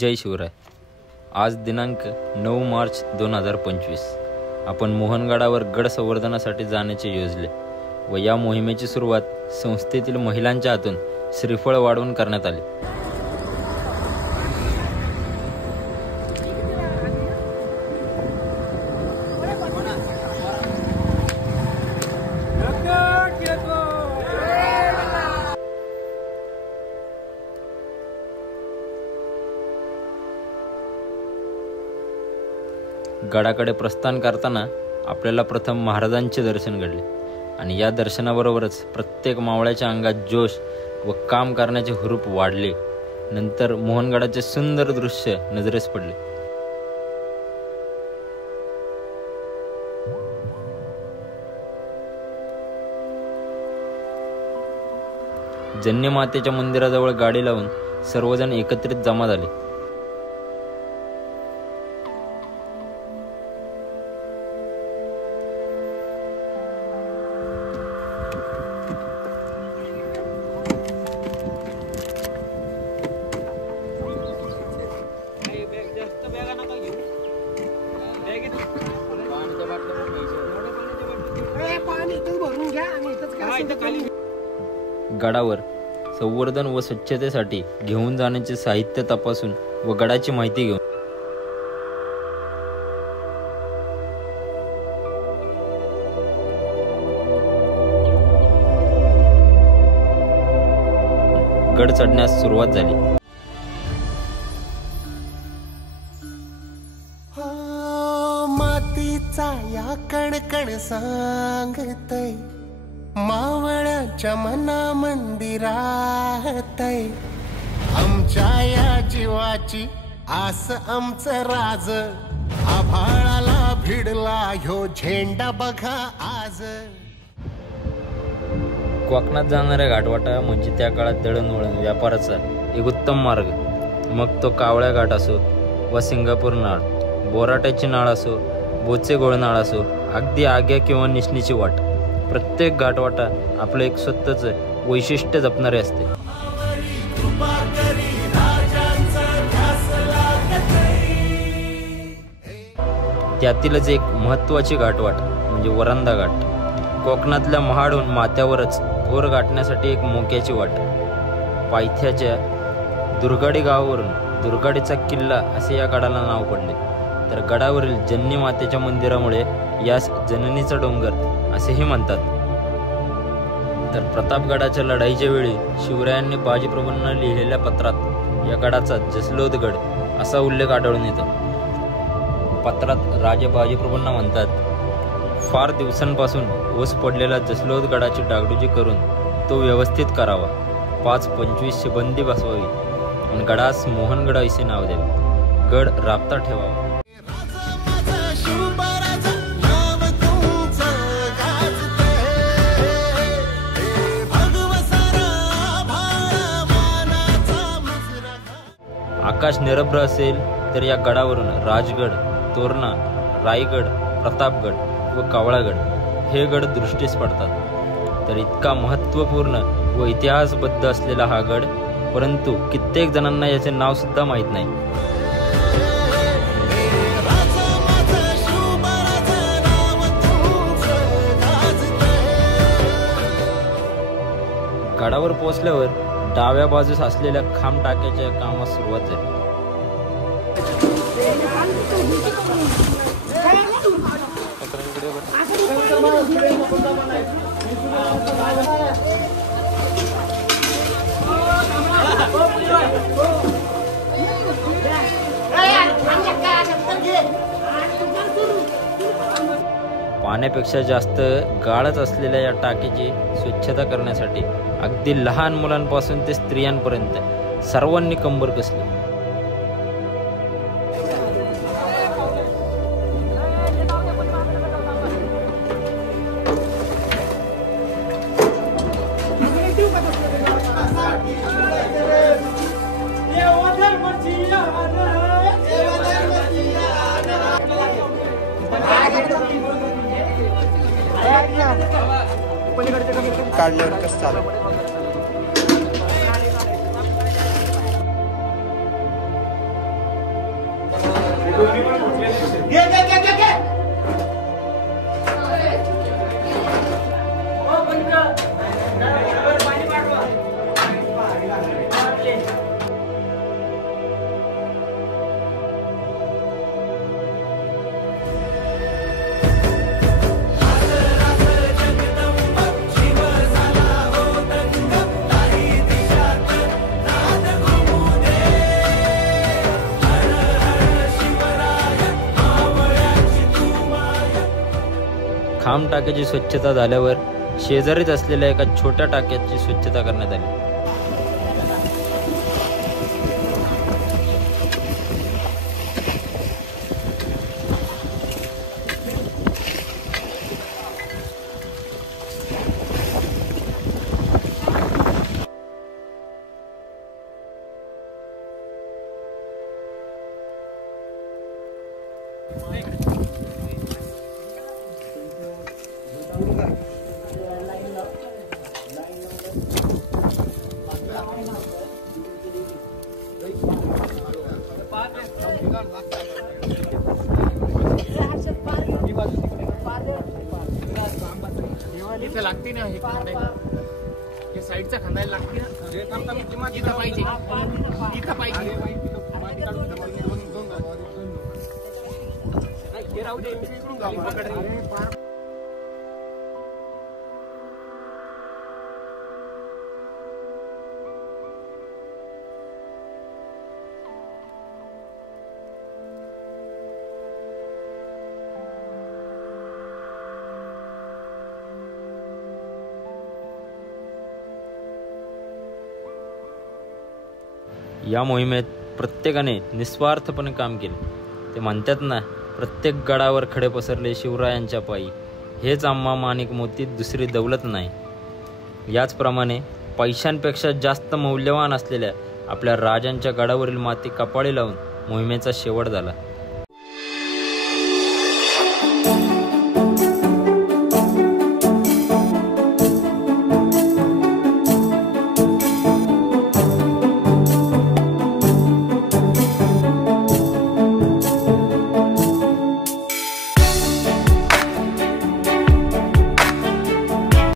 जय शिवराय। आज दिनांक 9 मार्च 2025 आपण मोहनगडावर गड संवर्धनासाठी जाण्याचे योजले व या मोहिमेची सुरुवात संस्थेतील महिलांच्या हातून श्रीफळ वाढवून करण्यात आली। गडाकडे प्रस्थान करताना आपल्याला प्रथम महाराजांचे दर्शन घडले आणि या दर्शनाबरोबरच प्रत्येक मावळ्याच्या अंगात जोश व काम करण्याचे हुरूप वाढले। नंतर मोहनगडाचे सुंदर दृश्य नजरेस पडले। जन्य मातेच्या मंदिराजवळ गाडी लावून सर्वजण एकत्रित जमा झाले। गडावर संवर्धन व स्वच्छतेसाठी घेऊन जाण्याचे साहित्य तपासून व गडाची माहिती घेऊन गड चढण्यास सुरुवात झाली। मातीचा या कणकण सांगतय मावळ्याच्या मना मंदिरातय आमच्या या जीवाची आस आमचं राज आभाळाला भिडला ह्यो झेंडा बघा आज। कोकणात जाणाऱ्या घाटवाटा म्हणजे त्या काळात दळणवळण व्यापाराचा एक उत्तम मार्ग। मग तो कावळ्या घाट असो व सिंगापूर नाळ, बोराट्याची नाळ असो, बोचे गोळनाळ असो, अगदी आग्या किंवा निशनीची वाट, प्रत्येक घाटवाटा आपलं एक स्वतःच वैशिष्ट्य जपणारे असते। त्यातीलच एक महत्त्वाची घाटवाट म्हणजे वरंदा घाट। कोकणातल्या महाडहून माथ्यावरच थोर गाठण्यासाठी एक मोक्याची वाट। पायथ्याच्या दुर्गाडी गावावरून दुर्गाडीचा किल्ला असे या गडाला नाव पडले, तर गडावरील जननी मातेच्या मंदिरामुळे यास जननीचा डोंगर असेही म्हणतात। तर प्रतापगडाच्या लढाईच्या वेळी शिवरायांनी बाजीप्रभूंना लिहिलेल्या पत्रात या गडाचा जसलोद गड असा उल्लेख आढळून येतो। पत्रात राजे बाजीप्रभूंना म्हणतात, फार दिवसांपासून ओस पडलेला जसलोद गडाची डागडुजी करून तो व्यवस्थित करावा, 5-25 शिबंदी बसवावी आणि गडास मोहनगड असे नाव द्यावे, गड राबता ठेवावा। आकाश निरभ्र असेल तर या गडावरून राजगड, तोरणा, रायगड, प्रतापगड व कावळागड हे गड दृष्टीस पडतात। तर इतका महत्त्वपूर्ण व इतिहासबद्ध असलेला हा गड, परंतु कित्येक जणांना याचे नाव सुद्धा माहीत नाही। गडावर पोहोचल्यावर डाव्या बाजूस असलेल्या खांब टाक्याच्या कामास सुरुवात झाली। पाण्यापेक्षा जास्त गाळच असलेल्या या टाकीची स्वच्छता करण्यासाठी अगदी लहान मुलांपासून ते स्त्रियांपर्यंत सर्वांनी कंबर कसली। काढल्यावर कसं चालू खांब टाक्याची स्वच्छता झाल्यावर शेजारीच असलेल्या एका छोट्या टाक्याची स्वच्छता करण्यात आली. इथे लागते ना हे साईडचा खांदायला लागते ना इथं पाहिजे इथं पाहिजे राहू दे या मोहिमेत प्रत्येकाने निस्वार्थपणे काम केले. ते म्हणतात ना, प्रत्येक गडावर खडे पसरले शिवरायांच्या पायी. हेच आम्हा माणिक मोती, दुसरी दौलत नाही. याचप्रमाणे पैशांपेक्षा जास्त मौल्यवान असलेल्या आपल्या राजांच्या गडावरील माती कपाळी लावून मोहिमेचा शेवट झाला.